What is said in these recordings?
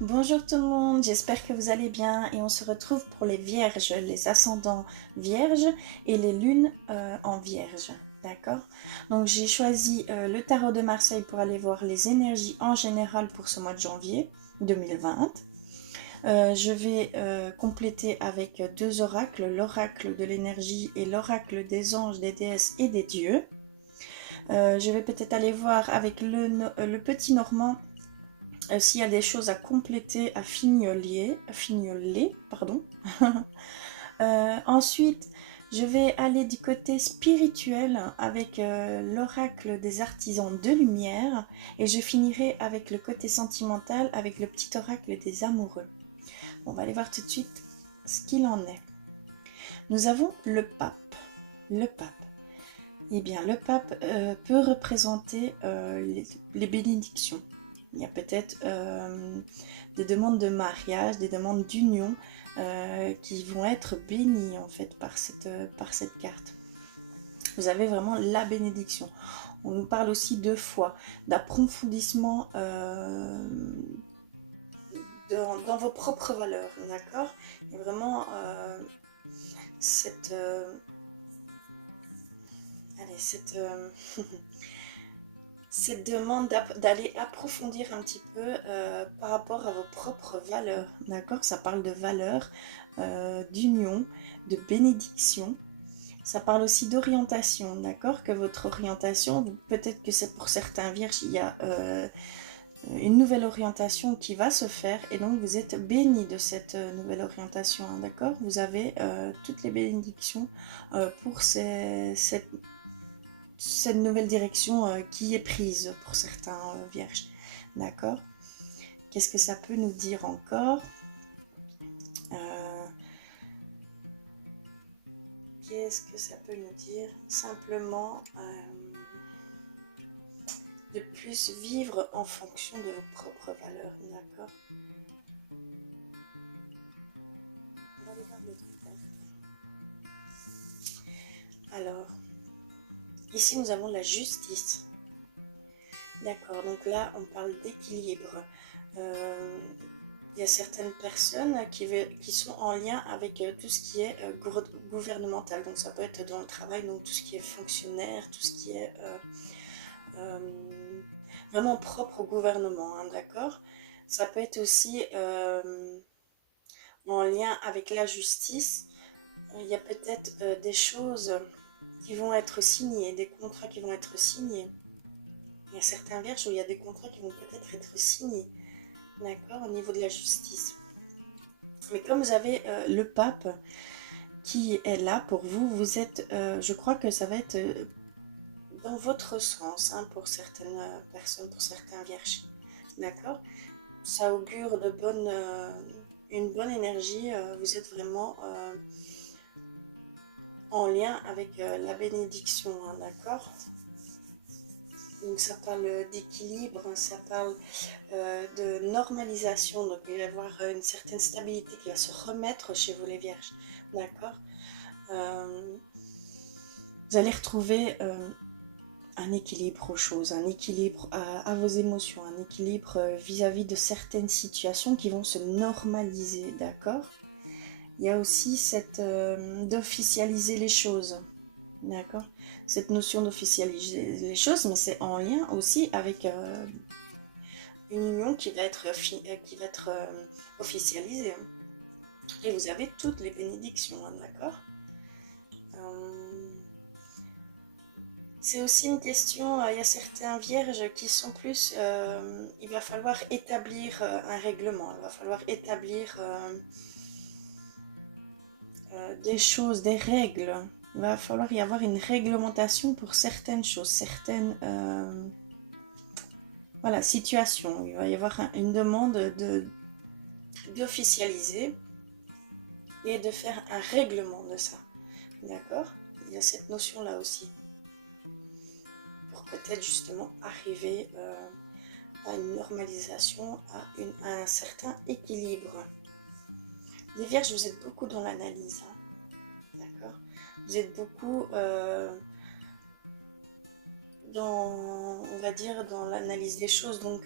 Bonjour tout le monde, j'espère que vous allez bien et on se retrouve pour les vierges, les ascendants vierges et les lunes en vierge, d'accord? Donc j'ai choisi le tarot de Marseille pour aller voir les énergies en général pour ce mois de janvier 2020. Je vais compléter avec deux oracles, l'oracle de l'énergie et l'oracle des anges, des déesses et des dieux. Je vais peut-être aller voir avec le petit Normand s'il y a des choses à compléter, à fignoler, pardon. Ensuite, je vais aller du côté spirituel avec l'oracle des artisans de lumière et je finirai avec le côté sentimental avec le petit oracle des amoureux. On va aller voir tout de suite ce qu'il en est. Nous avons le pape. Le pape. Eh bien, le pape peut représenter les bénédictions. Il y a peut-être des demandes de mariage, des demandes d'union qui vont être bénies en fait par cette carte. Vous avez vraiment la bénédiction. On nous parle aussi de foi, d'approfondissement dans vos propres valeurs, d'accord? Il y a vraiment cette demande d'aller approfondir un petit peu par rapport à vos propres valeurs, d'accord? Ça parle de valeurs, d'union, de bénédiction. Ça parle aussi d'orientation, d'accord? Que votre orientation, peut-être que c'est pour certains vierges, il y a une nouvelle orientation qui va se faire et donc vous êtes bénis de cette nouvelle orientation, hein, d'accord? Vous avez toutes les bénédictions pour cette nouvelle direction qui est prise pour certains vierges, d'accord? Qu'est-ce que ça peut nous dire encore? Qu'est-ce que ça peut nous dire? Simplement de plus vivre en fonction de vos propres valeurs, d'accord? On va aller voir l'autre carte. Alors, ici nous avons la justice. D'accord, donc là on parle d'équilibre. Il y a certaines personnes qui sont en lien avec tout ce qui est gouvernemental. Donc ça peut être dans le travail, donc tout ce qui est fonctionnaire, tout ce qui est vraiment propre au gouvernement, hein, d'accord? Ça peut être aussi en lien avec la justice. Il y a peut-être des choses qui vont être signées, des contrats qui vont être signés. Il y a certains vierges où il y a des contrats qui vont peut-être être signés, d'accord, au niveau de la justice. Mais comme vous avez le pape qui est là pour vous, vous êtes, je crois que ça va être dans votre sens, hein, pour certaines personnes, pour certains vierges, d'accord? Ça augure de une bonne énergie, vous êtes vraiment en lien avec la bénédiction, hein, d'accord? Donc ça parle d'équilibre, ça parle de normalisation, donc il va y avoir une certaine stabilité qui va se remettre chez vous les vierges, d'accord? Vous allez retrouver un équilibre aux choses, un équilibre à vos émotions, un équilibre vis-à-vis de certaines situations qui vont se normaliser, d'accord? Il y a aussi cette d'officialiser les choses, d'accord? Cette notion d'officialiser les choses, mais c'est en lien aussi avec une union qui va être officialisée. Et vous avez toutes les bénédictions, hein, d'accord? C'est aussi une question, il y a certains vierges qui sont plus, il va falloir établir un règlement, il va falloir établir des choses, des règles. Il va falloir y avoir une réglementation pour certaines choses, certaines voilà, situations. Il va y avoir une demande d'officialiser et de faire un règlement de ça. D'accord? Il y a cette notion-là aussi. Pour peut-être justement arriver à une normalisation, à un certain équilibre. Les vierges, vous êtes beaucoup dans l'analyse. Hein, d'accord? Vous êtes beaucoup va dire, dans l'analyse des choses. Donc,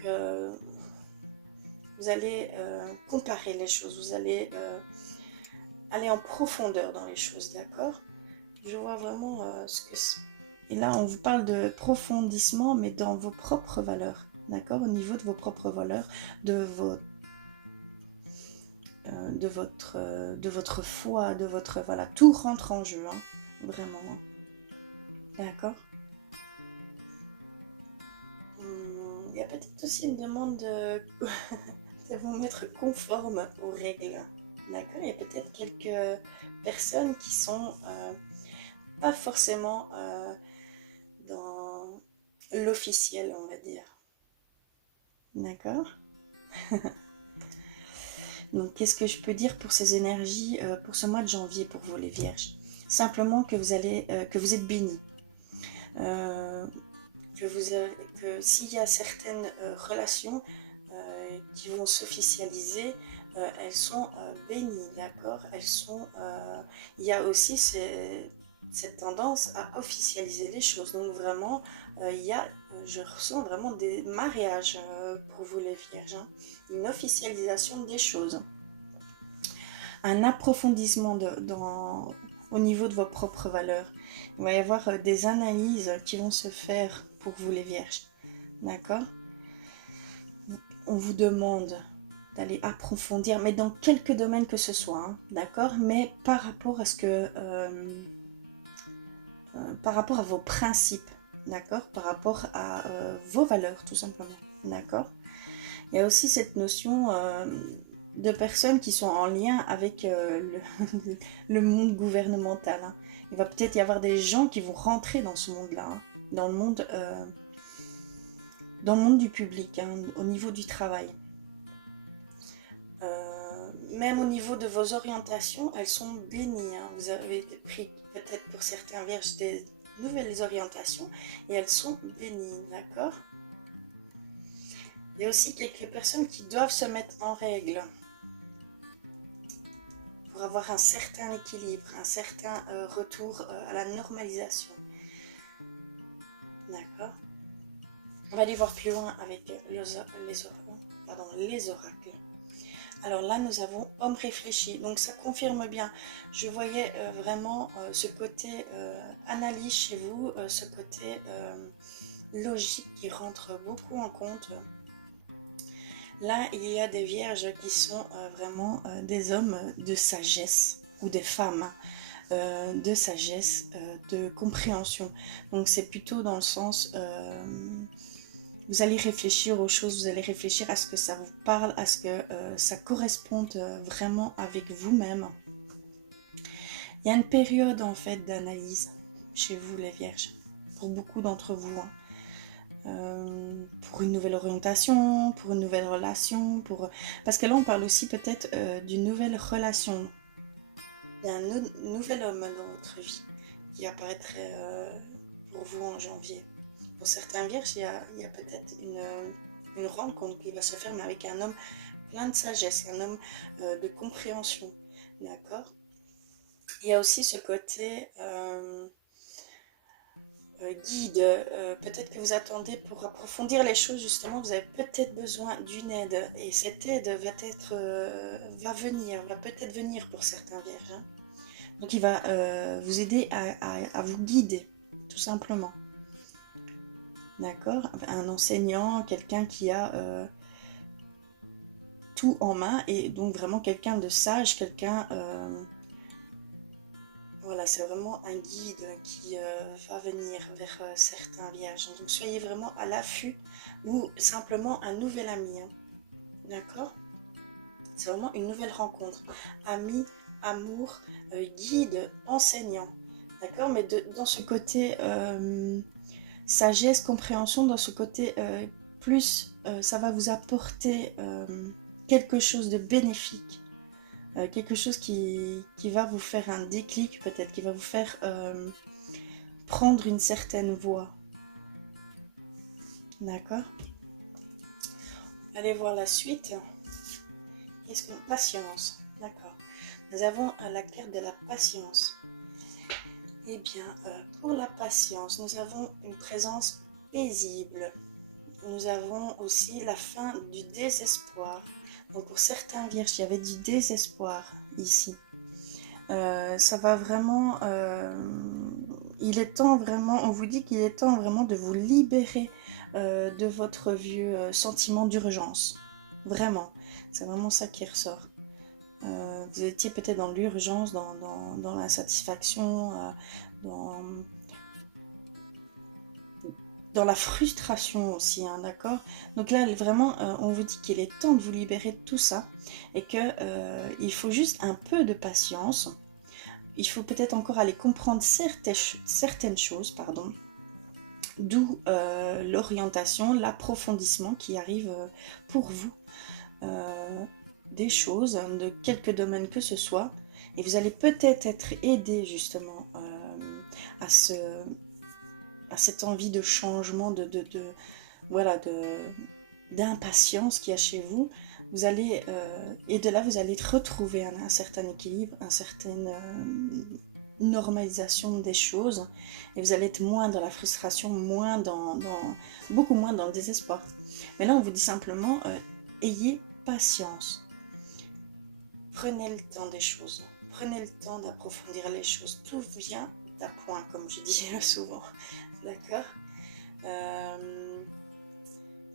vous allez comparer les choses, vous allez aller en profondeur dans les choses, d'accord? Je vois vraiment ce que c'est. Et là, on vous parle de profondissement, mais dans vos propres valeurs, d'accord? Au niveau de vos propres valeurs, de votre foi, de votre... Voilà, tout rentre en jeu, hein, vraiment. D'accord? Il y a peut-être aussi une demande de vous mettre conforme aux règles. D'accord? Il y a peut-être quelques personnes qui sont pas forcément dans l'officiel, on va dire. D'accord? Donc, qu'est-ce que je peux dire pour ces énergies, pour ce mois de janvier, pour vous les vierges? Simplement que vous êtes bénis. Que s'il y a certaines relations qui vont s'officialiser, elles sont bénies, d'accord? Il y a aussi cette tendance à officialiser les choses. Donc vraiment, je ressens vraiment des mariages pour vous les vierges, hein. Une officialisation des choses. Un approfondissement au niveau de vos propres valeurs. Il va y avoir des analyses qui vont se faire pour vous les vierges. D'accord? On vous demande d'aller approfondir, mais dans quelques domaines que ce soit, hein, d'accord? Mais par rapport à par rapport à vos principes, d'accord? Par rapport à vos valeurs, tout simplement, d'accord? Il y a aussi cette notion de personnes qui sont en lien avec le monde gouvernemental, hein. Il va peut-être y avoir des gens qui vont rentrer dans ce monde-là, hein, dans le monde du public, hein, au niveau du travail. Même au niveau de vos orientations, elles sont bénies, hein. Vous avez pris peut-être pour certains vierges des nouvelles orientations et elles sont bénies, d'accord? Il y a aussi quelques personnes qui doivent se mettre en règle pour avoir un certain équilibre, un certain retour à la normalisation. D'accord? On va aller voir plus loin avec les oracles. Alors là, nous avons homme réfléchi. Donc ça confirme bien. Je voyais vraiment ce côté analyse chez vous, ce côté logique qui rentre beaucoup en compte. Là, il y a des vierges qui sont vraiment des hommes de sagesse ou des femmes de sagesse, de compréhension. Donc c'est plutôt dans le sens... vous allez réfléchir aux choses, vous allez réfléchir à ce que ça vous parle, à ce que ça corresponde vraiment avec vous-même. Il y a une période en fait d'analyse chez vous les vierges, pour beaucoup d'entre vous, hein. Pour une nouvelle orientation, pour une nouvelle relation, parce que là on parle aussi peut-être d'une nouvelle relation, d'un nouvel homme dans votre vie qui apparaîtrait pour vous en janvier. Pour certains vierges, il y a peut-être une rencontre qui va se faire, mais avec un homme plein de sagesse, un homme de compréhension, d'accord? Il y a aussi ce côté guide, peut-être que vous attendez pour approfondir les choses, justement, vous avez peut-être besoin d'une aide, et cette aide va peut-être venir pour certains vierges, hein. Donc il va vous aider à vous guider, tout simplement. D'accord? Un enseignant, quelqu'un qui a tout en main, et donc vraiment quelqu'un de sage, quelqu'un... voilà, c'est vraiment un guide qui va venir vers certains vierges. Donc soyez vraiment à l'affût, ou simplement un nouvel ami, hein. D'accord? C'est vraiment une nouvelle rencontre. Ami, amour, guide, enseignant. D'accord? Mais dans ce côté sagesse, compréhension, dans ce côté plus, ça va vous apporter quelque chose de bénéfique. Quelque chose qui va vous faire un déclic peut-être, qui va vous faire prendre une certaine voie. D'accord? Allez voir la suite. Qu'est-ce que... Patience. D'accord. Nous avons la carte de la patience. Eh bien, pour la patience, nous avons une présence paisible. nous avons aussi la fin du désespoir. Donc pour certains vierges, il y avait du désespoir ici. Ça va vraiment... il est temps vraiment, on vous dit qu'il est temps vraiment de vous libérer de votre vieux sentiment d'urgence. Vraiment, c'est vraiment ça qui ressort. Vous étiez peut-être dans l'urgence, dans l'insatisfaction, dans la frustration aussi, hein, d'accord? Donc là, vraiment, on vous dit qu'il est temps de vous libérer de tout ça et que il faut juste un peu de patience. Il faut peut-être encore aller comprendre certaines choses, pardon, d'où l'orientation, l'approfondissement qui arrive pour vous, des choses, de quelques domaines que ce soit, et vous allez peut-être être aidé justement à cette envie de changement, voilà, d'impatience qu'il y a chez vous. Vous allez, et de là, vous allez retrouver un certain équilibre, une certaine normalisation des choses, et vous allez être moins dans la frustration, beaucoup moins dans le désespoir. Mais là, on vous dit simplement, ayez patience. Prenez le temps des choses. Prenez le temps d'approfondir les choses. Tout vient à point, comme je dis souvent. D'accord?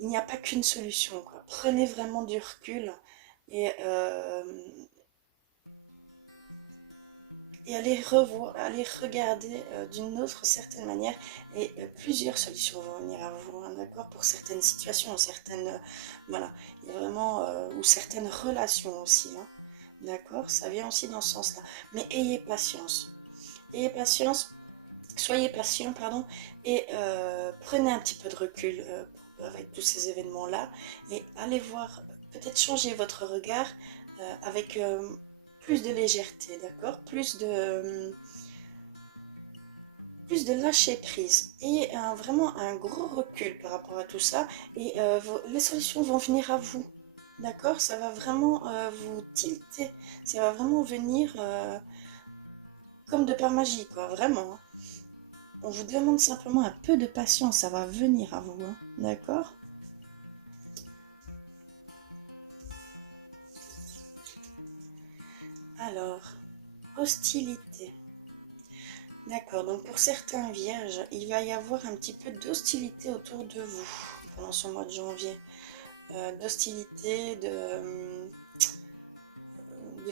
Il n'y a pas qu'une solution, quoi. Prenez vraiment du recul et allez regarder d'une autre certaine manière, et plusieurs solutions vont venir à vous, hein, d'accord, pour certaines situations, certaines, voilà, il y a vraiment, ou certaines relations aussi, hein, d'accord, ça vient aussi dans ce sens-là, mais ayez patience, soyez patient, pardon, et prenez un petit peu de recul avec tous ces événements-là, et allez voir, peut-être changer votre regard avec plus de légèreté, d'accord, plus de lâcher prise, et vraiment un gros recul par rapport à tout ça, et les solutions vont venir à vous, d'accord, ça va vraiment vous tilter, ça va vraiment venir comme de par magie, quoi, vraiment, hein. On vous demande simplement un peu de patience, ça va venir à vous, hein, d'accord? Alors, hostilité. D'accord, donc pour certains vierges, il va y avoir un petit peu d'hostilité autour de vous pendant ce mois de janvier. D'hostilité, de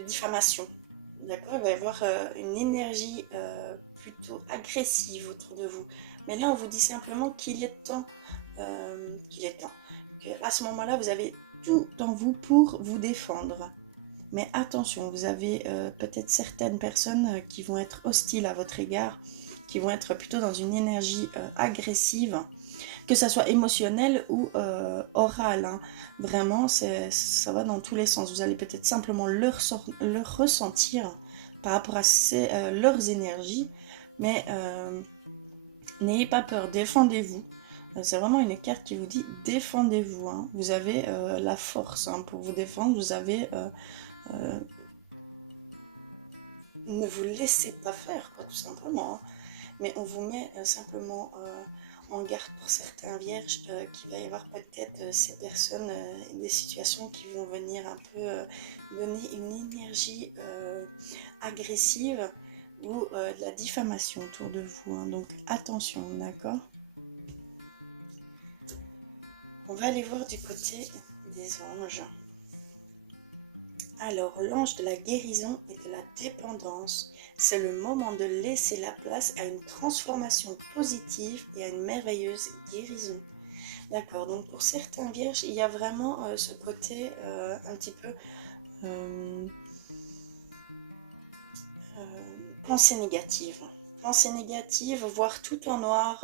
diffamation. D'accord, il va y avoir une énergie plutôt agressive autour de vous. Mais là, on vous dit simplement qu'il est temps, qu'à ce moment-là, vous avez tout en vous pour vous défendre. Mais attention, vous avez peut-être certaines personnes qui vont être hostiles à votre égard, qui vont être plutôt dans une énergie agressive, que ça soit émotionnel ou oral, hein. Vraiment, ça va dans tous les sens. Vous allez peut-être simplement leur ressentir par rapport à leurs énergies, mais n'ayez pas peur, défendez-vous. C'est vraiment une carte qui vous dit défendez-vous, hein. Vous avez la force, hein, pour vous défendre, vous avez... ne vous laissez pas faire, quoi, tout simplement, hein. Mais on vous met simplement en garde pour certains vierges qu'il va y avoir peut-être ces personnes, des situations qui vont venir un peu donner une énergie agressive ou de la diffamation autour de vous, hein. Donc attention, d'accord? On va aller voir du côté des anges. Alors, l'ange de la guérison et de la dépendance, c'est le moment de laisser la place à une transformation positive et à une merveilleuse guérison. D'accord, donc pour certains vierges, il y a vraiment ce côté un petit peu pensée négative. Pensée négative, voir tout en noir,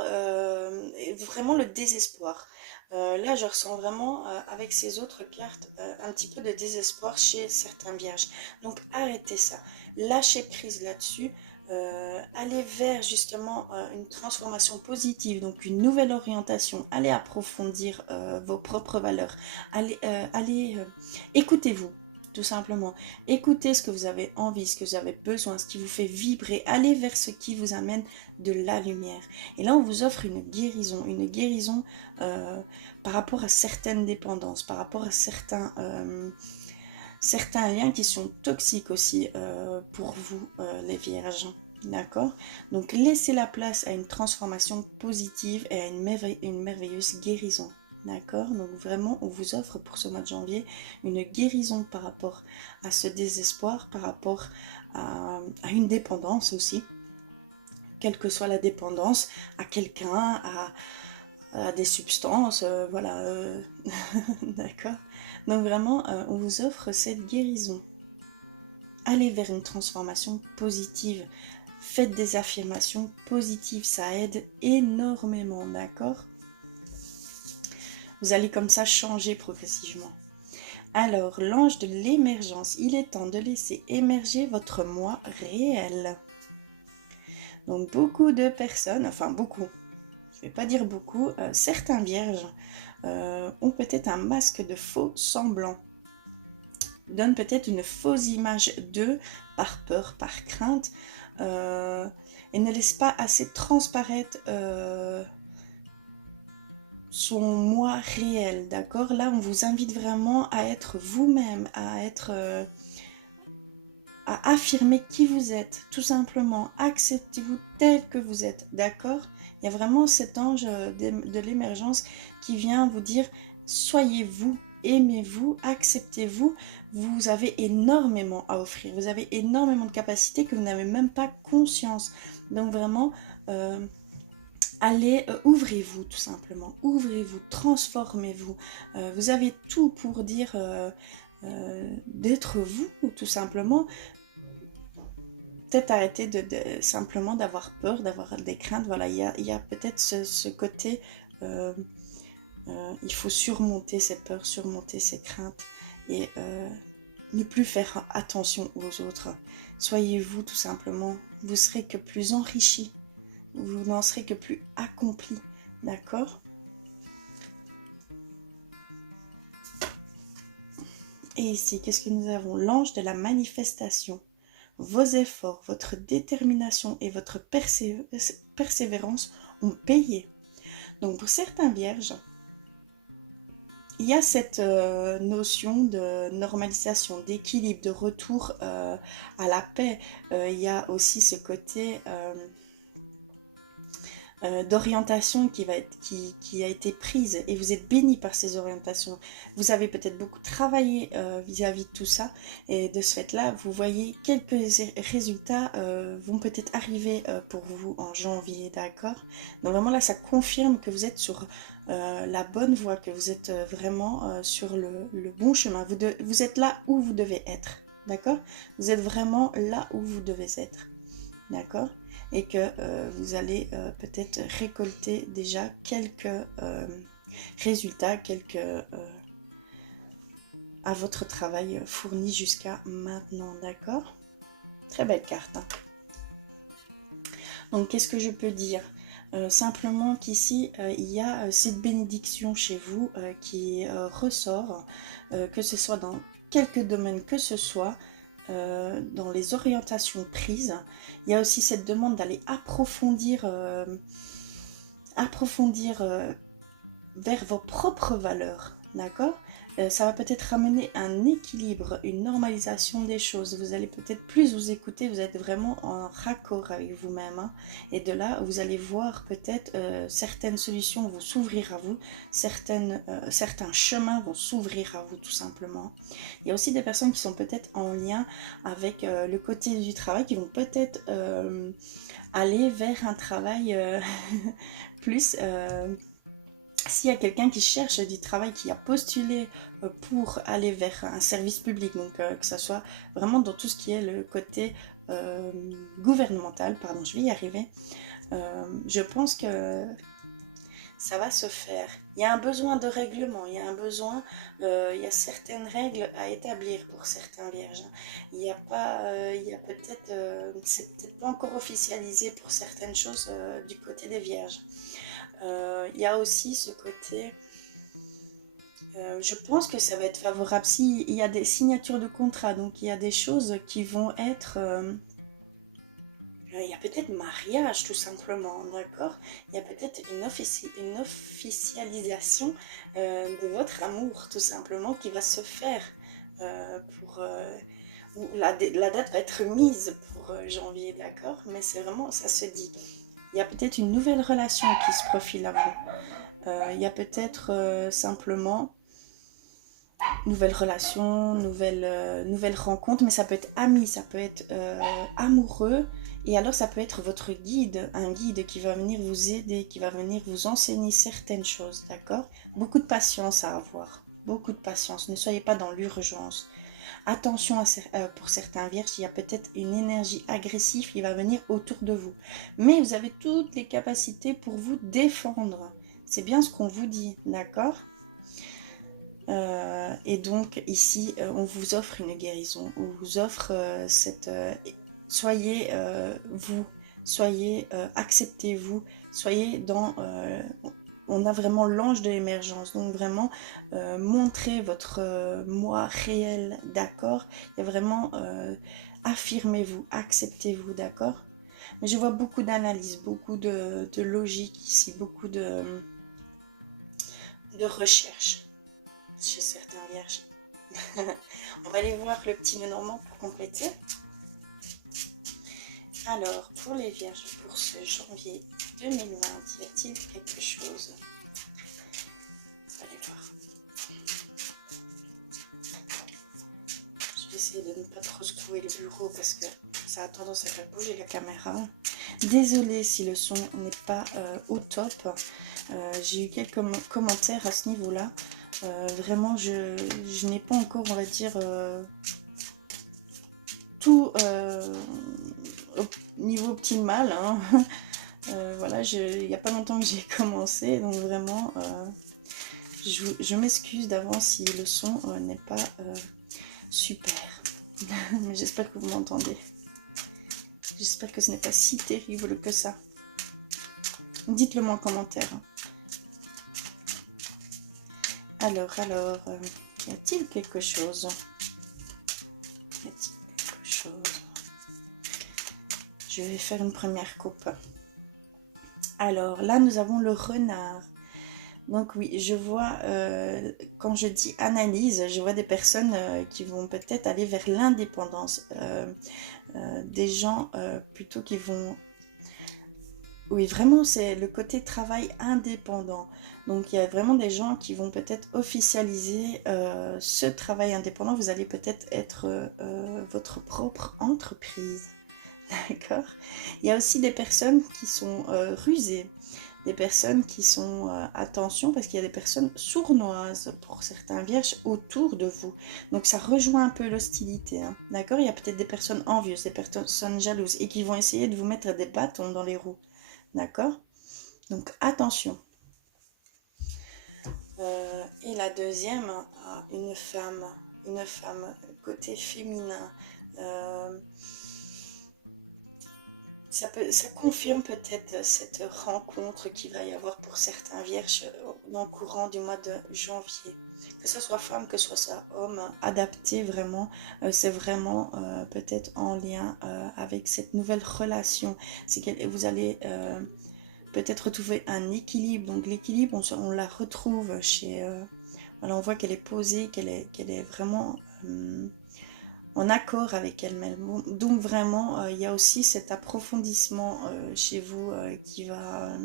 et vraiment le désespoir. Là, je ressens vraiment, avec ces autres cartes, un petit peu de désespoir chez certains vierges. Donc, arrêtez ça. Lâchez prise là-dessus. Allez vers, justement, une transformation positive, donc une nouvelle orientation. Allez approfondir vos propres valeurs. Allez, écoutez-vous. tout simplement. Écoutez ce que vous avez envie, ce que vous avez besoin, ce qui vous fait vibrer. Allez vers ce qui vous amène de la lumière. Et là, on vous offre une guérison par rapport à certaines dépendances, par rapport à certains liens qui sont toxiques aussi pour vous, les vierges. D'accord? Donc, laissez la place à une transformation positive et à une merveilleuse guérison. D'accord? Donc, vraiment, on vous offre pour ce mois de janvier une guérison par rapport à ce désespoir, par rapport à une dépendance aussi. Quelle que soit la dépendance, à quelqu'un, à des substances, voilà. D'accord? Donc, vraiment, on vous offre cette guérison. Allez vers une transformation positive. Faites des affirmations positives, ça aide énormément, d'accord? Vous allez comme ça changer progressivement. Alors, l'ange de l'émergence, il est temps de laisser émerger votre moi réel. Donc, beaucoup de personnes, enfin beaucoup, je ne vais pas dire beaucoup, certains vierges ont peut-être un masque de faux semblant. Donne peut-être une fausse image d'eux par peur, par crainte, et ne laisse pas assez transparaître son moi réel, d'accord? Là, on vous invite vraiment à être vous-même, à affirmer qui vous êtes, tout simplement. Acceptez-vous tel que vous êtes, d'accord? Il y a vraiment cet ange de l'émergence qui vient vous dire, soyez vous, aimez-vous, acceptez-vous. Vous avez énormément à offrir, vous avez énormément de capacités que vous n'avez même pas conscience. Donc vraiment, allez, ouvrez-vous tout simplement, ouvrez-vous, transformez-vous. Vous avez tout pour dire d'être vous, tout simplement. Peut-être arrêter simplement d'avoir peur, d'avoir des craintes. Voilà, il y a peut-être ce côté, il faut surmonter ces peurs, surmonter ces craintes et ne plus faire attention aux autres. Soyez vous tout simplement, vous serez que plus enrichi, vous n'en serez que plus accompli, d'accord? Et ici, qu'est-ce que nous avons? L'ange de la manifestation. Vos efforts, votre détermination et votre persévérance ont payé. Donc pour certains vierges, il y a cette notion de normalisation, d'équilibre, de retour à la paix. Il y a aussi ce côté d'orientation qui a été prise et vous êtes béni par ces orientations. Vous avez peut-être beaucoup travaillé vis-à-vis de tout ça et de ce fait-là, vous voyez quelques résultats vont peut-être arriver pour vous en janvier, d'accord? Donc vraiment là, ça confirme que vous êtes sur la bonne voie, que vous êtes vraiment sur le bon chemin. Vous êtes là où vous devez être, d'accord? Vous êtes vraiment là où vous devez être, d'accord? Et que vous allez peut-être récolter déjà quelques résultats, à votre travail fourni jusqu'à maintenant, d'accord? Très belle carte, hein. Donc, qu'est-ce que je peux dire? Simplement qu'ici, il y a cette bénédiction chez vous qui ressort, que ce soit dans quelque domaine que ce soit, dans les orientations prises. Il y a aussi cette demande d'aller approfondir vers vos propres valeurs, d'accord? Ça va peut-être ramener un équilibre, une normalisation des choses. Vous allez peut-être plus vous écouter, vous êtes vraiment en raccord avec vous-même, hein. Et de là, vous allez voir peut-être certaines solutions vont s'ouvrir à vous, certains chemins vont s'ouvrir à vous tout simplement. Il y a aussi des personnes qui sont peut-être en lien avec le côté du travail, qui vont peut-être aller vers un travail plus... s'il y a quelqu'un qui cherche du travail, qui a postulé pour aller vers un service public, donc que ce soit vraiment dans tout ce qui est le côté gouvernemental, pardon, je vais y arriver, je pense que ça va se faire. Il y a un besoin de règlement, il y a un besoin, il y a certaines règles à établir pour certains vierges. Il y a pas, il y a peut-être, c'est peut-être pas encore officialisé pour certaines choses du côté des vierges. Il y a aussi ce côté Je pense que ça va être favorable. Si il y a des signatures de contrat, donc il y a des choses qui vont être... il y a peut-être mariage tout simplement, d'accord? Il y a peut-être une officialisation de votre amour tout simplement qui va se faire pour... où la date va être mise pour janvier, d'accord? Mais c'est vraiment, ça se dit. Il y a peut-être une nouvelle relation qui se profile à vous. Il y a peut-être simplement nouvelle relation, nouvelle rencontre, mais ça peut être ami, ça peut être amoureux, et alors ça peut être votre guide, un guide qui va venir vous aider, qui va venir vous enseigner certaines choses, d'accord? Beaucoup de patience à avoir, beaucoup de patience, ne soyez pas dans l'urgence. Attention pour certains vierges, il y a peut-être une énergie agressive qui va venir autour de vous, mais vous avez toutes les capacités pour vous défendre, c'est bien ce qu'on vous dit, d'accord? Et donc ici, on vous offre une guérison, on vous offre soyez vous, soyez acceptez-vous, soyez dans... on a vraiment l'ange de l'émergence, donc vraiment montrez votre moi réel, d'accord? Il y a vraiment affirmez-vous, acceptez-vous, d'accord? Mais je vois beaucoup d'analyse, beaucoup de logique ici, beaucoup de recherche chez certains vierges. On va aller voir le petit Lenormand pour compléter. Alors, pour les vierges, pour ce janvier 2020, y a-t-il quelque chose? On va aller voir. Je vais essayer de ne pas trop secouer le bureau parce que ça a tendance à faire bouger la caméra. Désolée si le son n'est pas au top. J'ai eu quelques commentaires à ce niveau-là. Vraiment, je n'ai pas encore, on va dire, tout au niveau optimal. Hein. Voilà, il n'y a pas longtemps que j'ai commencé, donc vraiment, je m'excuse d'avance si le son n'est pas super. Mais j'espère que vous m'entendez. J'espère que ce n'est pas si terrible que ça. Dites-le moi en commentaire. Alors, y a-t-il quelque chose? Y a-t-il quelque chose? Je vais faire une première coupe. Alors, là, nous avons le renard. Donc oui, je vois, quand je dis analyse, je vois des personnes qui vont peut-être aller vers l'indépendance. Des gens plutôt qui vont... Oui, vraiment, c'est le côté travail indépendant. Donc, il y a vraiment des gens qui vont peut-être officialiser ce travail indépendant. Vous allez peut-être être, votre propre entreprise. D'accord? Il y a aussi des personnes qui sont rusées. Des personnes qui sont... attention, parce qu'il y a des personnes sournoises pour certains vierges autour de vous. Donc, ça rejoint un peu l'hostilité. Hein, d'accord? Il y a peut-être des personnes envieuses, des personnes jalouses et qui vont essayer de vous mettre des bâtons dans les roues. D'accord? Donc attention. Et la deuxième, une femme côté féminin. Ça confirme peut-être cette rencontre qu'il va y avoir pour certains vierges dans le courant du mois de janvier. Que ce soit femme, que ce soit homme, adapté vraiment, c'est vraiment peut-être en lien avec cette nouvelle relation. C'est que vous allez... peut-être retrouver un équilibre. Donc l'équilibre, on la retrouve chez... voilà, on voit qu'elle est posée, qu'elle est vraiment en accord avec elle-même. Donc vraiment, il y a aussi cet approfondissement chez vous qui va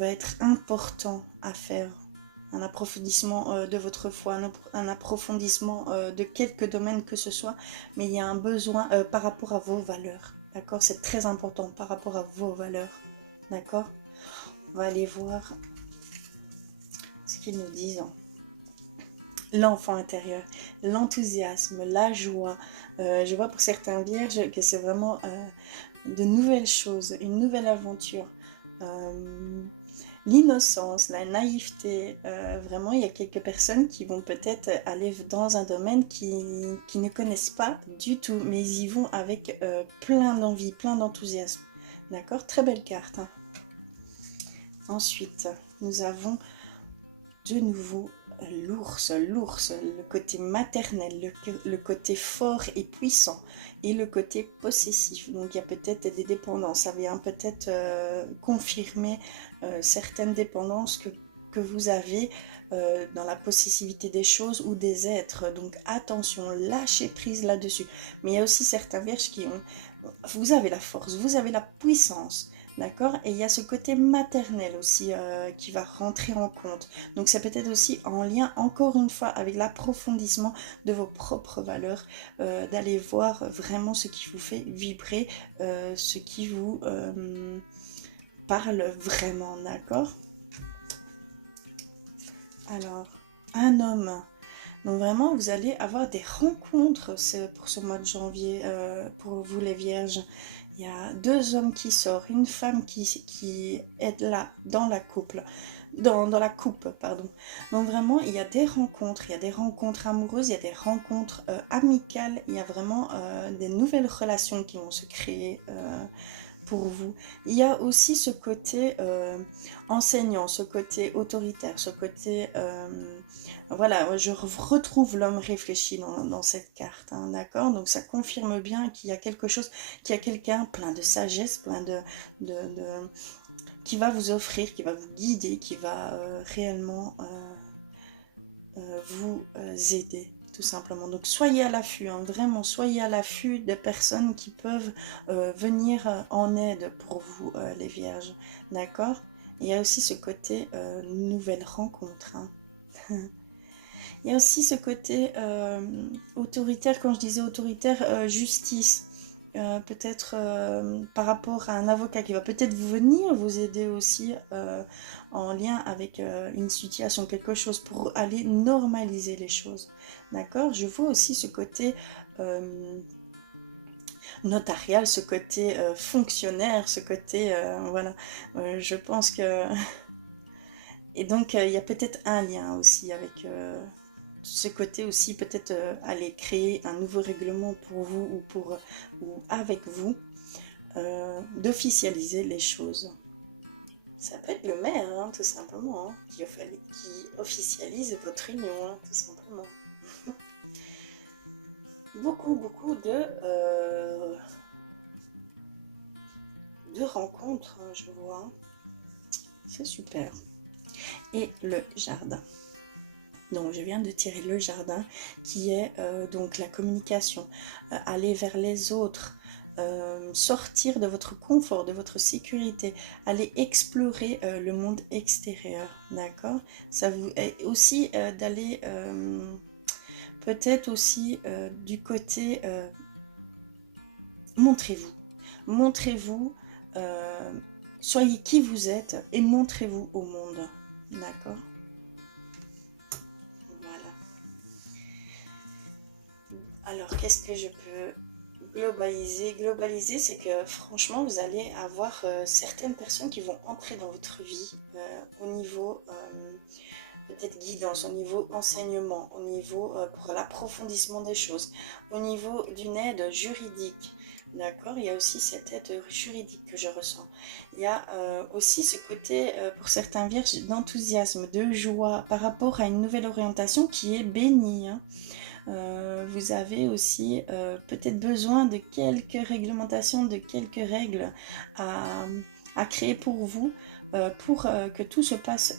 être important à faire. Un approfondissement de votre foi, un approfondissement de quelque domaine que ce soit, mais il y a un besoin par rapport à vos valeurs. D'accord? C'est très important par rapport à vos valeurs. D'accord? On va aller voir ce qu'ils nous disent. L'enfant intérieur, l'enthousiasme, la joie. Je vois pour certains vierges que c'est vraiment de nouvelles choses, une nouvelle aventure. L'innocence, la naïveté. Vraiment, il y a quelques personnes qui vont peut-être aller dans un domaine qui ne connaissent pas du tout, mais ils y vont avec plein d'envie, plein d'enthousiasme. D'accord? Très belle carte. Hein. Ensuite, nous avons de nouveau l'ours, le côté maternel, le côté fort et puissant et le côté possessif. Donc il y a peut-être des dépendances, ça vient peut-être confirmer certaines dépendances que vous avez dans la possessivité des choses ou des êtres. Donc attention, lâchez prise là-dessus. Mais il y a aussi certains vierges qui ont... Vous avez la force, vous avez la puissance. D'accord? Et il y a ce côté maternel aussi qui va rentrer en compte. Donc c'est peut-être aussi en lien, encore une fois, avec l'approfondissement de vos propres valeurs, d'aller voir vraiment ce qui vous fait vibrer, ce qui vous parle vraiment, d'accord? Alors, un homme. Donc vraiment, vous allez avoir des rencontres pour ce mois de janvier, pour vous les vierges. Il y a 2 hommes qui sortent, une femme qui est là dans la couple, dans la coupe, pardon. Donc vraiment, il y a des rencontres amoureuses, il y a des rencontres amicales, il y a vraiment des nouvelles relations qui vont se créer pour vous. Il y a aussi ce côté enseignant, ce côté autoritaire, ce côté... voilà, je retrouve l'homme réfléchi dans cette carte, hein, d'accord? Donc ça confirme bien qu'il y a quelque chose, qu'il y a quelqu'un plein de sagesse, plein qui va vous offrir, qui va vous guider, qui va réellement vous aider, tout simplement. Donc soyez à l'affût, hein, vraiment soyez à l'affût des personnes qui peuvent venir en aide pour vous, les vierges, d'accord? Il y a aussi ce côté nouvelle rencontre, hein. Il y a aussi ce côté autoritaire, quand je disais autoritaire, justice. Peut-être par rapport à un avocat qui va peut-être venir vous aider aussi en lien avec une situation, quelque chose pour aller normaliser les choses. D'accord? Je vois aussi ce côté notarial, ce côté fonctionnaire, ce côté, voilà, je pense que... Et donc, il y a peut-être un lien aussi avec ce côté aussi, peut-être aller créer un nouveau règlement pour vous ou avec vous, d'officialiser les choses. Ça peut être le maire, hein, tout simplement, hein, qui officialise votre union, hein, tout simplement. Beaucoup de rencontres, hein, je vois. C'est super. Et le jardin. Donc je viens de tirer le jardin qui est donc la communication, aller vers les autres, sortir de votre confort, de votre sécurité, aller explorer le monde extérieur, d'accord? Ça vous est aussi d'aller peut-être aussi du côté montrez-vous, montrez-vous, soyez qui vous êtes et montrez-vous au monde, d'accord? Voilà. Alors, qu'est-ce que je peux globaliser? Globaliser, c'est que franchement, vous allez avoir certaines personnes qui vont entrer dans votre vie au niveau peut-être guidance, au niveau enseignement, au niveau pour l'approfondissement des choses, au niveau d'une aide juridique. D'accord? Il y a aussi cette aide juridique que je ressens. Il y a aussi ce côté, pour certains vierges, d'enthousiasme, de joie par rapport à une nouvelle orientation qui est bénie, hein. Vous avez aussi peut-être besoin de quelques réglementations, de quelques règles à créer pour vous, pour que tout se passe.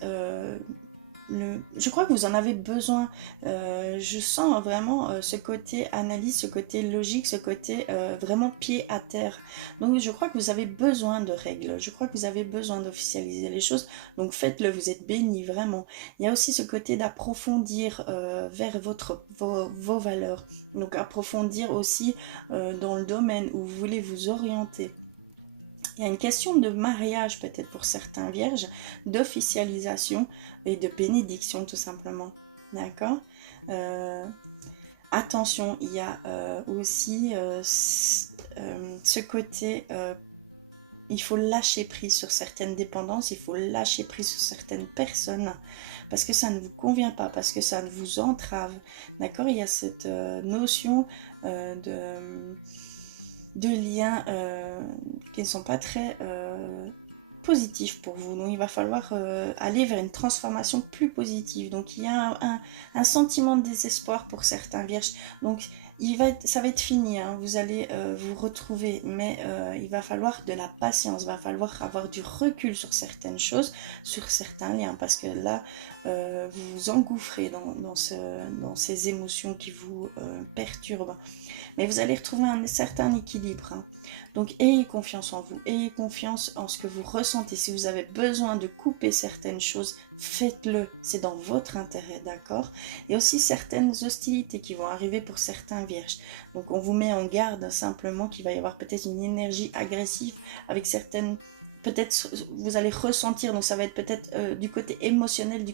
Je crois que vous en avez besoin. Je sens vraiment ce côté analyse, ce côté logique, ce côté vraiment pied à terre. Donc je crois que vous avez besoin de règles. Je crois que vous avez besoin d'officialiser les choses. Donc faites-le, vous êtes bénis vraiment. Il y a aussi ce côté d'approfondir vers vos valeurs. Donc approfondir aussi dans le domaine où vous voulez vous orienter. Il y a une question de mariage peut-être pour certains vierges, d'officialisation et de bénédiction tout simplement. D'accord? Attention, il y a aussi ce côté, il faut lâcher prise sur certaines dépendances, il faut lâcher prise sur certaines personnes, parce que ça ne vous convient pas, parce que ça vous entrave. D'accord? Il y a cette notion de liens qui ne sont pas très positif pour vous. Donc il va falloir aller vers une transformation plus positive. Donc il y a un sentiment de désespoir pour certains vierges. Donc ça va être fini, hein. Vous allez vous retrouver, mais il va falloir de la patience, il va falloir avoir du recul sur certaines choses, sur certains liens, parce que là, vous vous engouffrez dans ces émotions qui vous perturbent. Mais vous allez retrouver un certain équilibre, hein. Donc ayez confiance en vous, ayez confiance en ce que vous ressentez. Si vous avez besoin de couper certaines choses, faites-le, c'est dans votre intérêt, d'accord? Il y a aussi certaines hostilités qui vont arriver pour certains vierges. Donc on vous met en garde simplement qu'il va y avoir peut-être une énergie agressive avec certaines... Peut-être vous allez ressentir, donc ça va être peut-être du côté émotionnel,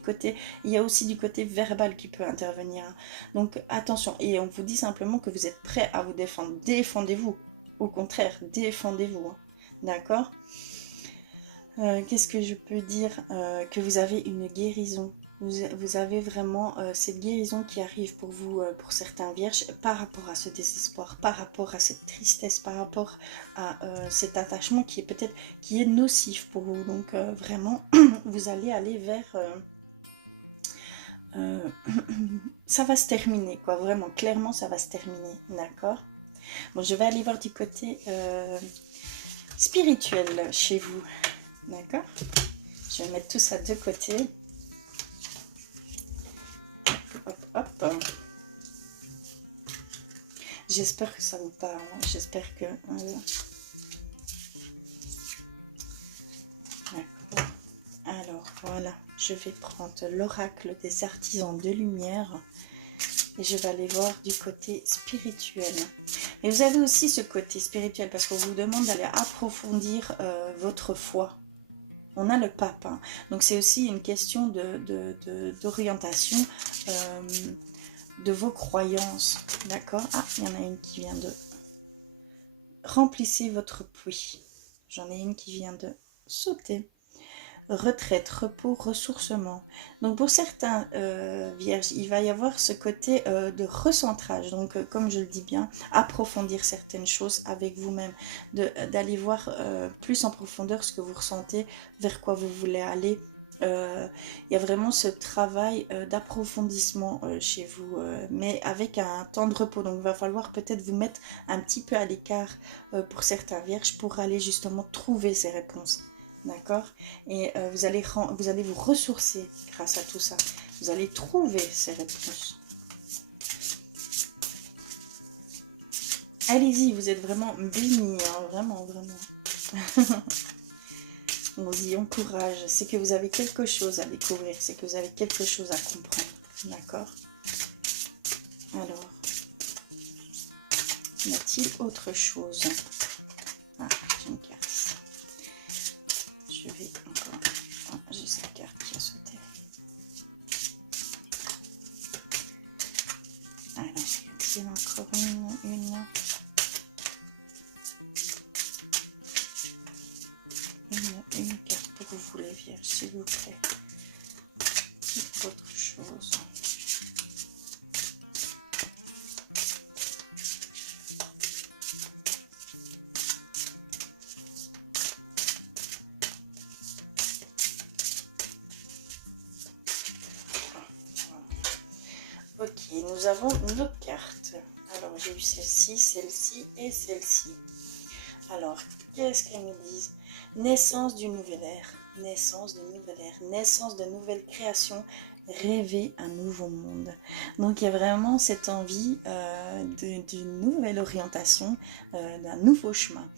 il y a aussi du côté verbal qui peut intervenir, hein. Donc attention, et on vous dit simplement que vous êtes prêt à vous défendre. Défendez-vous, au contraire, défendez-vous, hein. D'accord? Qu'est-ce que je peux dire? Que vous avez une guérison. Vous avez vraiment cette guérison qui arrive pour vous, pour certains vierges, par rapport à ce désespoir, par rapport à cette tristesse, par rapport à cet attachement qui est peut-être, qui est nocif pour vous. Donc vraiment, vous allez aller vers... ça va se terminer, quoi, vraiment, clairement, ça va se terminer, d'accord? Bon, je vais aller voir du côté spirituel chez vous, d'accord? Je vais mettre tout ça de côté. Hop, hop. J'espère que ça vous parle. J'espère que... D'accord. Alors, voilà. Je vais prendre l'oracle des artisans de lumière. Et je vais aller voir du côté spirituel. Et vous avez aussi ce côté spirituel parce qu'on vous demande d'aller approfondir votre foi. On a le pape, hein. Donc c'est aussi une question d'orientation de vos croyances, d'accord? Ah, il y en a une qui vient de... Remplissez votre puits. J'en ai une qui vient de sauter. Retraite, repos, ressourcement. Donc pour certains vierges, il va y avoir ce côté de recentrage. Donc comme je le dis bien, approfondir certaines choses avec vous-même, d'aller voir plus en profondeur ce que vous ressentez, vers quoi vous voulez aller. Il y a vraiment ce travail d'approfondissement chez vous, mais avec un temps de repos. Donc il va falloir peut-être vous mettre un petit peu à l'écart pour certains vierges pour aller justement trouver ces réponses. D'accord? Et vous allez vous ressourcer grâce à tout ça. Vous allez trouver ces réponses. Allez-y, vous êtes vraiment bénis, hein, vraiment, vraiment. On vous y encourage. C'est que vous avez quelque chose à découvrir. C'est que vous avez quelque chose à comprendre. D'accord? Alors, y a-t-il autre chose? Ah, j'ai une carte. Je vais encore... Ah, j'ai cette carte qui a sauté. Alors, y a-t-il encore une carte pour vous les vierges, s'il vous plaît. Autre chose. Ok, nous avons nos cartes. Alors, j'ai eu celle-ci, celle-ci et celle-ci. Alors, qu'est-ce qu'elles nous disent? Naissance d'une nouvelle ère, naissance d'une nouvelle ère, naissance de nouvelles créations, rêver un nouveau monde. Donc, il y a vraiment cette envie d'une nouvelle orientation, d'un nouveau chemin.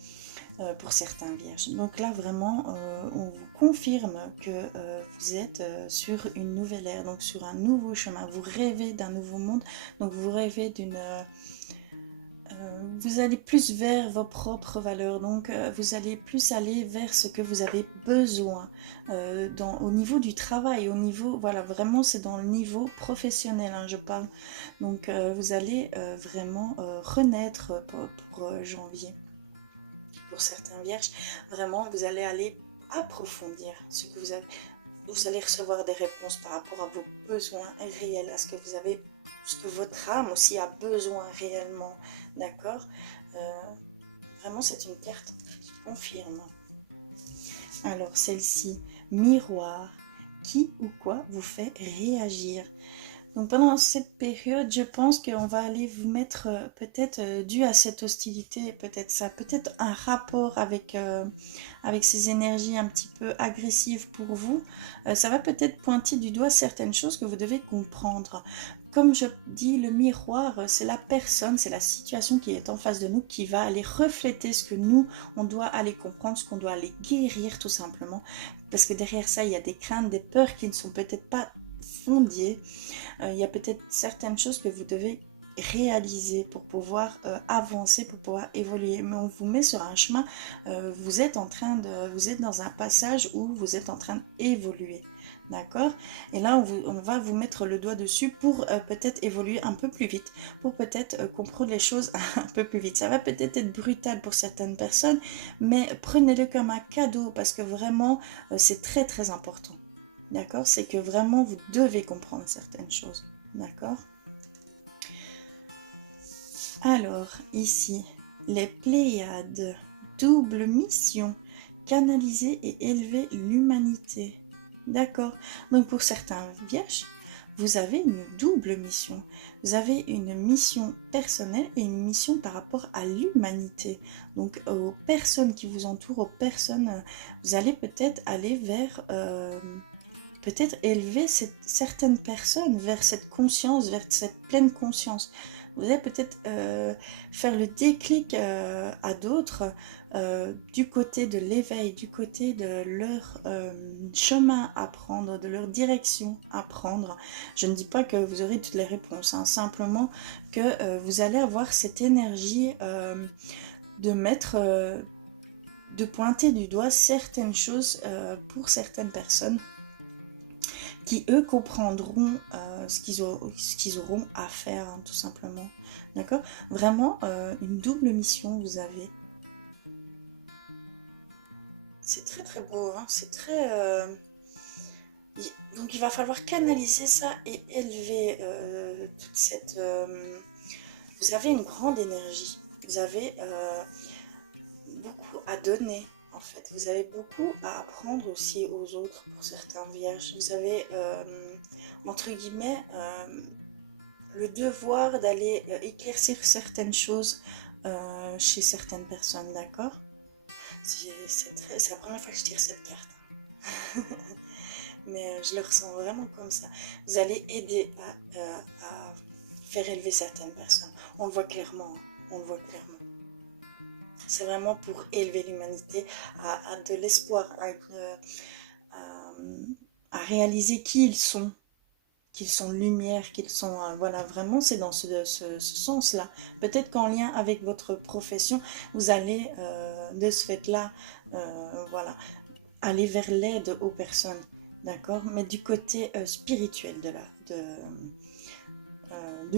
Pour certains vierges. Donc là vraiment on vous confirme que vous êtes sur une nouvelle ère, donc sur un nouveau chemin. Vous rêvez d'un nouveau monde, donc vous rêvez d'une... vous allez plus vers vos propres valeurs, donc vous allez plus aller vers ce que vous avez besoin au niveau du travail, au niveau, voilà, vraiment c'est dans le niveau professionnel, hein, je parle. Donc vous allez vraiment renaître pour janvier. Pour certains vierges, vraiment vous allez aller approfondir ce que vous avez. Vous allez recevoir des réponses par rapport à vos besoins réels, à ce que vous avez, ce que votre âme aussi a besoin réellement, d'accord? Vraiment c'est une carte qui confirme. Alors, celle-ci, miroir, qui ou quoi vous fait réagir? Donc pendant cette période, je pense qu'on va aller vous mettre peut-être dû à cette hostilité, peut-être ça, peut-être un rapport avec ces énergies un petit peu agressives pour vous. Ça va peut-être pointer du doigt certaines choses que vous devez comprendre. Comme je dis, le miroir, c'est la personne, c'est la situation qui est en face de nous qui va aller refléter ce que nous, on doit aller comprendre, ce qu'on doit aller guérir tout simplement. Parce que derrière ça, il y a des craintes, des peurs qui ne sont peut-être pas fondées. Il y a peut-être certaines choses que vous devez réaliser pour pouvoir avancer, pour pouvoir évoluer. Mais on vous met sur un chemin, vous êtes dans un passage où vous êtes en train d'évoluer. D'accord? Et là, on va vous mettre le doigt dessus pour peut-être évoluer un peu plus vite, pour peut-être comprendre les choses un peu plus vite. Ça va peut-être être brutal pour certaines personnes, mais prenez-le comme un cadeau parce que vraiment, c'est très très important. D'accord? C'est que vraiment, vous devez comprendre certaines choses. D'accord? Alors, ici, les Pléiades. Double mission. Canaliser et élever l'humanité. D'accord? Donc, pour certains vierges, vous avez une double mission. Vous avez une mission personnelle et une mission par rapport à l'humanité. Donc, aux personnes qui vous entourent, aux personnes, vous allez peut-être aller vers... peut-être élever certaines personnes vers cette conscience, vers cette pleine conscience. Vous allez peut-être faire le déclic à d'autres du côté de l'éveil, du côté de leur chemin à prendre, de leur direction à prendre. Je ne dis pas que vous aurez toutes les réponses, hein, simplement que vous allez avoir cette énergie de mettre... de pointer du doigt certaines choses pour certaines personnes qui eux comprendront ce qu'ils auront à faire, hein, tout simplement. D'accord? Vraiment, une double mission vous avez. C'est très très beau, hein? C'est très... Donc il va falloir canaliser ça et élever toute cette... Vous avez une grande énergie. Vous avez beaucoup à donner. En fait, vous avez beaucoup à apprendre aussi aux autres pour certains vierges. Vous avez, entre guillemets, le devoir d'aller éclaircir certaines choses chez certaines personnes, d'accord? C'est la première fois que je tire cette carte, hein. Mais je le ressens vraiment comme ça. Vous allez aider à faire élever certaines personnes. On le voit clairement, hein. On le voit clairement. C'est vraiment pour élever l'humanité à de l'espoir, à réaliser qui ils sont, qu'ils sont lumière, qu'ils sont... voilà, vraiment, c'est dans ce sens-là. Peut-être qu'en lien avec votre profession, vous allez, de ce fait-là, voilà, aller vers l'aide aux personnes, d'accord? Mais du côté spirituel de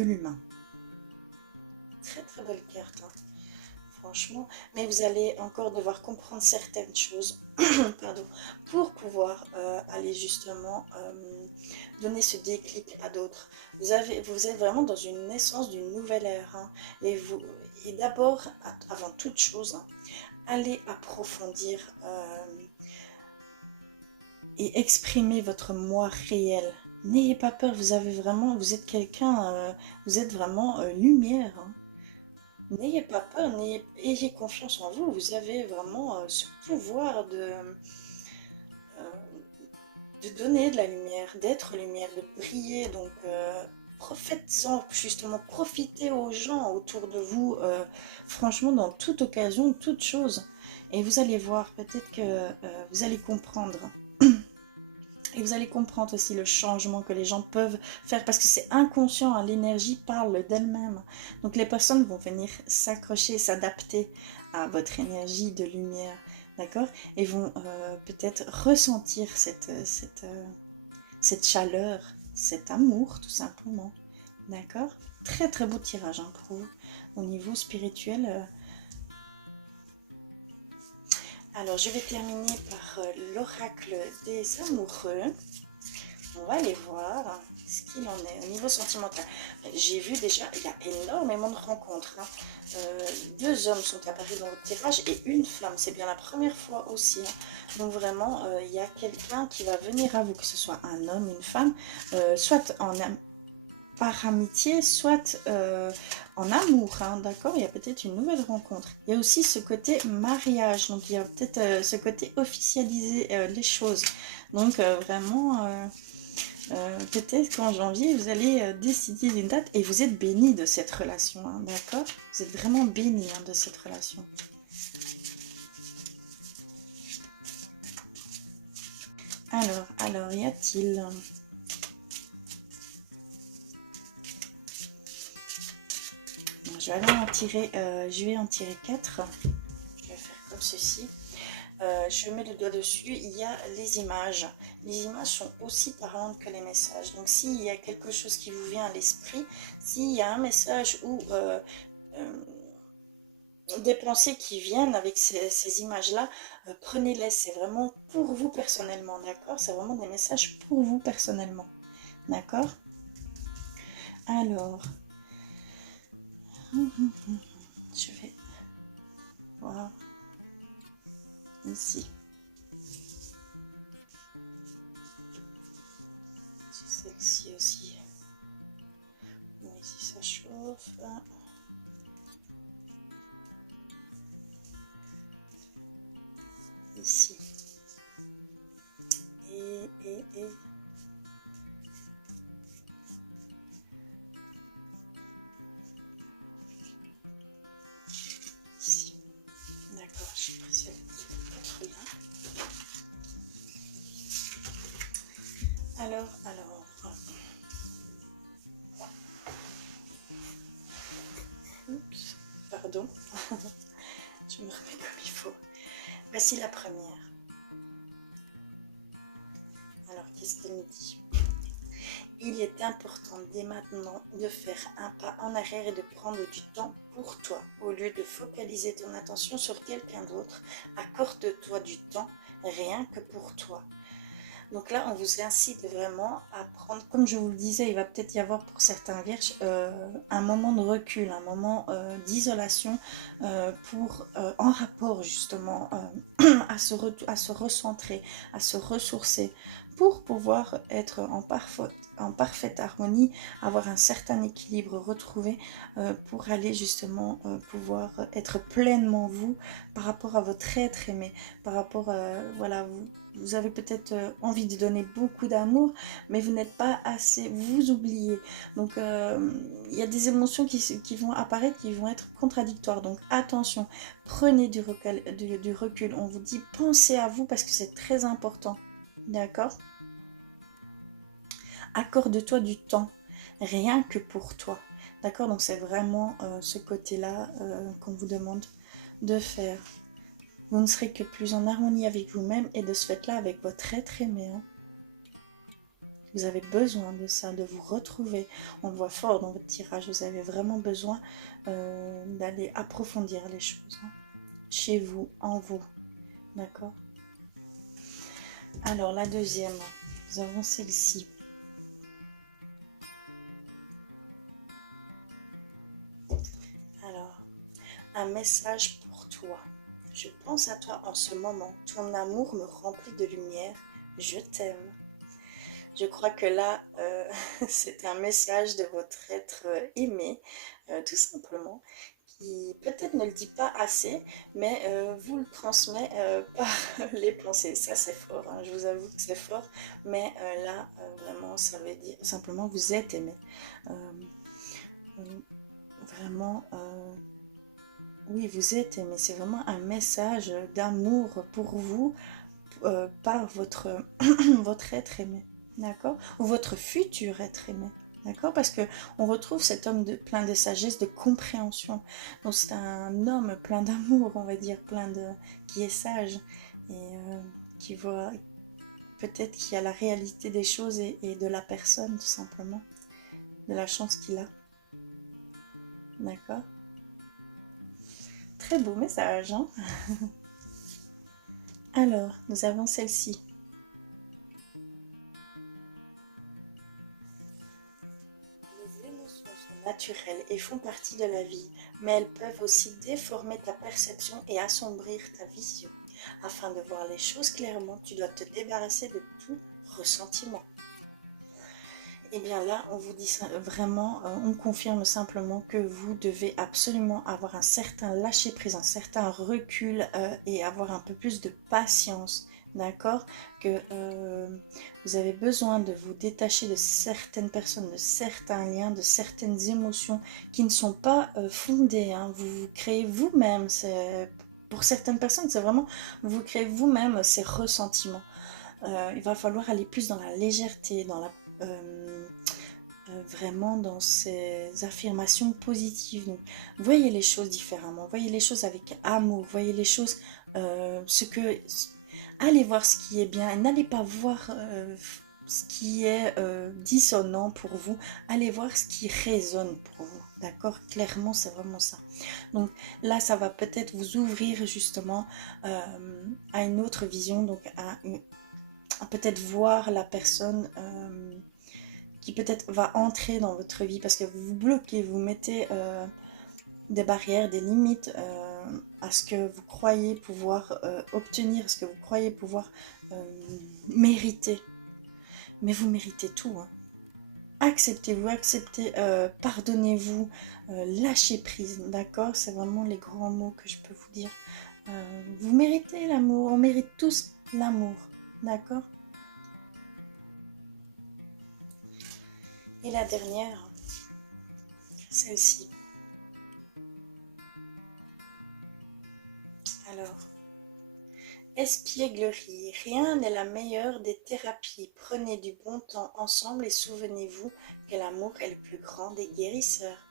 l'humain. Très très belle carte, hein, franchement. Mais vous allez encore devoir comprendre certaines choses, pardon, pour pouvoir aller justement donner ce déclic à d'autres. Vous êtes vraiment dans une naissance d'une nouvelle ère, hein, et d'abord, avant toute chose, hein, allez approfondir et exprimer votre moi réel. N'ayez pas peur, vous êtes quelqu'un, vous êtes vraiment lumière, hein. N'ayez pas peur, ayez confiance en vous. Vous avez vraiment ce pouvoir de donner de la lumière, d'être lumière, de briller. Donc, profitez-en, justement, profitez aux gens autour de vous, franchement, dans toute occasion, toute chose. Et vous allez voir, peut-être que vous allez comprendre. Et vous allez comprendre aussi le changement que les gens peuvent faire parce que c'est inconscient, hein, l'énergie parle d'elle-même. Donc les personnes vont venir s'accrocher, s'adapter à votre énergie de lumière, d'accord? Et vont peut-être ressentir cette chaleur, cet amour tout simplement, d'accord? Très très beau tirage, hein, pour vous. Au niveau spirituel, alors je vais terminer par l'oracle des amoureux. On va aller voir ce qu'il en est au niveau sentimental. J'ai vu déjà, il y a énormément de rencontres. Hein. 2 hommes sont apparus dans votre tirage et une femme. C'est bien la première fois aussi. Hein. Donc vraiment, il y a quelqu'un qui va venir à vous, que ce soit un homme, une femme, soit par amitié, soit en amour, hein, d'accord. Il y a peut-être une nouvelle rencontre. Il y a aussi ce côté mariage, donc il y a peut-être ce côté officialiser les choses. Donc vraiment, peut-être qu'en janvier, vous allez décider d'une date et vous êtes béni de cette relation, hein, d'accord. Vous êtes vraiment béni hein, de cette relation. Alors, y a-t-il... Je vais en tirer 4. Je vais faire comme ceci. Je mets le doigt dessus. Il y a les images. Les images sont aussi parlantes que les messages. Donc s'il y a quelque chose qui vous vient à l'esprit, s'il y a un message ou des pensées qui viennent avec ces images-là, prenez-les. C'est vraiment pour vous personnellement, d'accord? C'est vraiment des messages pour vous personnellement, d'accord? Alors... Je vais voir ici. C'est celle-ci aussi. Bon, ici ça chauffe. Ici. Et. Ici. D'accord, j'ai pris cette là. Alors. Oups, pardon. Je me remets comme il faut. Voici la première. Alors, qu'est-ce qu'elle nous dit? Il est important dès maintenant de faire un pas en arrière et de prendre du temps pour toi. Au lieu de focaliser ton attention sur quelqu'un d'autre, accorde-toi du temps rien que pour toi. Donc là, on vous incite vraiment à prendre, comme je vous le disais, il va peut-être y avoir pour certains vierges un moment de recul, un moment d'isolation en rapport justement à se recentrer, à se ressourcer pour pouvoir être en parfaite harmonie, avoir un certain équilibre retrouvé pour aller justement pouvoir être pleinement vous par rapport à votre être aimé, par rapport à, voilà, vous avez peut-être envie de donner beaucoup d'amour, mais vous n'êtes pas assez, vous oubliez. Donc, il y a des émotions qui vont apparaître, qui vont être contradictoires. Donc, attention, prenez du recul. On vous dit, pensez à vous parce que c'est très important. D'accord? Accorde-toi du temps, rien que pour toi. D'accord? Donc, c'est vraiment ce côté-là qu'on vous demande de faire. Vous ne serez que plus en harmonie avec vous-même et de ce fait-là avec votre être aimé. Hein. Vous avez besoin de ça, de vous retrouver. On le voit fort dans votre tirage. Vous avez vraiment besoin d'aller approfondir les choses. Hein. Chez vous, en vous. D'accord? Alors, la deuxième. Nous avons celle-ci. Alors, un message pour toi. Je pense à toi en ce moment. Ton amour me remplit de lumière. Je t'aime. Je crois que là, c'est un message de votre être aimé, tout simplement, qui peut-être ne le dit pas assez, mais vous le transmet par les pensées. Ça, c'est fort, hein, je vous avoue que c'est fort, mais là, vraiment, ça veut dire simplement vous êtes aimé. Vraiment, oui, vous êtes aimé. C'est vraiment un message d'amour pour vous par votre, votre être aimé. D'accord? Ou votre futur être aimé. D'accord? Parce que on retrouve cet homme plein de sagesse, de compréhension. Donc c'est un homme plein d'amour, on va dire, qui est sage et qui voit peut-être qu'il y a la réalité des choses et de la personne, tout simplement. De la chance qu'il a. D'accord? Très beau message, hein? Alors, nous avons celle-ci. naturelles et font partie de la vie, mais elles peuvent aussi déformer ta perception et assombrir ta vision. Afin de voir les choses clairement, tu dois te débarrasser de tout ressentiment. Et bien là, on vous dit vraiment, on confirme simplement que vous devez absolument avoir un certain lâcher-prise, un certain recul et avoir un peu plus de patience, d'accord? Que vous avez besoin de vous détacher de certaines personnes, de certains liens, de certaines émotions qui ne sont pas fondées, hein. Vous vous créez vous-même, pour certaines personnes, c'est vraiment, vous créez vous-même ces ressentiments. Il va falloir aller plus dans la légèreté, dans la vraiment dans ces affirmations positives. Donc, voyez les choses différemment, voyez les choses avec amour, voyez les choses, allez voir ce qui est bien et n'allez pas voir ce qui est dissonant pour vous, allez voir ce qui résonne pour vous, d'accord? Clairement, c'est vraiment ça. Donc là, ça va peut-être vous ouvrir justement à une autre vision, donc à peut-être voir la personne qui peut-être va entrer dans votre vie parce que vous vous bloquez, vous mettez des barrières, des limites à ce que vous croyez pouvoir obtenir, à ce que vous croyez pouvoir mériter. Mais vous méritez tout, hein. Acceptez-vous, pardonnez-vous, lâchez prise, d'accord? C'est vraiment les grands mots que je peux vous dire. Vous méritez l'amour, on mérite tous l'amour, d'accord? Et la dernière, celle-ci. Alors, espièglerie, rien n'est la meilleure des thérapies. Prenez du bon temps ensemble et souvenez-vous que l'amour est le plus grand des guérisseurs.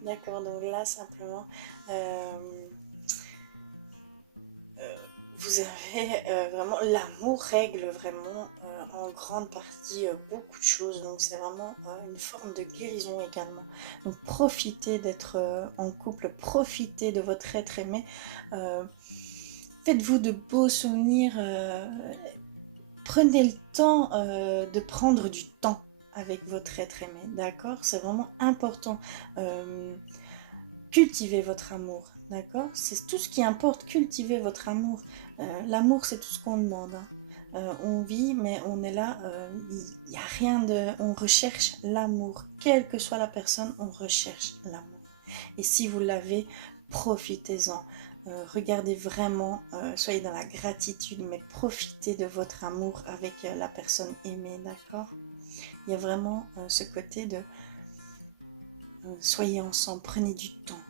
D'accord, donc là simplement, vous avez vraiment, l'amour règle vraiment en grande partie beaucoup de choses, donc c'est vraiment une forme de guérison également. Donc profitez d'être en couple, profitez de votre être aimé, faites-vous de beaux souvenirs, prenez le temps de prendre du temps avec votre être aimé, d'accord? C'est vraiment important. Cultivez votre amour, d'accord? C'est tout ce qui importe, cultivez votre amour. L'amour, c'est tout ce qu'on demande, hein. On vit, mais on est là, il n'y a rien de... On recherche l'amour. Quelle que soit la personne, on recherche l'amour. Et si vous l'avez, profitez-en. Regardez vraiment, soyez dans la gratitude, mais profitez de votre amour avec la personne aimée, d'accord? Il y a vraiment ce côté de soyez ensemble, prenez du temps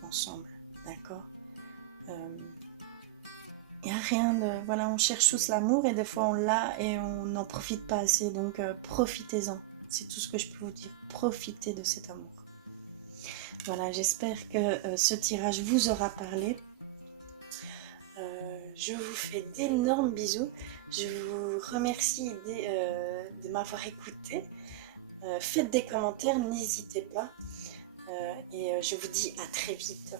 ensemble, d'accord? Il n'y a rien de... Voilà, on cherche tous l'amour et des fois on l'a et on n'en profite pas assez, donc profitez-en. C'est tout ce que je peux vous dire, profitez de cet amour. Voilà, j'espère que ce tirage vous aura parlé. Je vous fais d'énormes bisous. Je vous remercie de m'avoir écouté. Faites des commentaires, n'hésitez pas. Et je vous dis à très vite.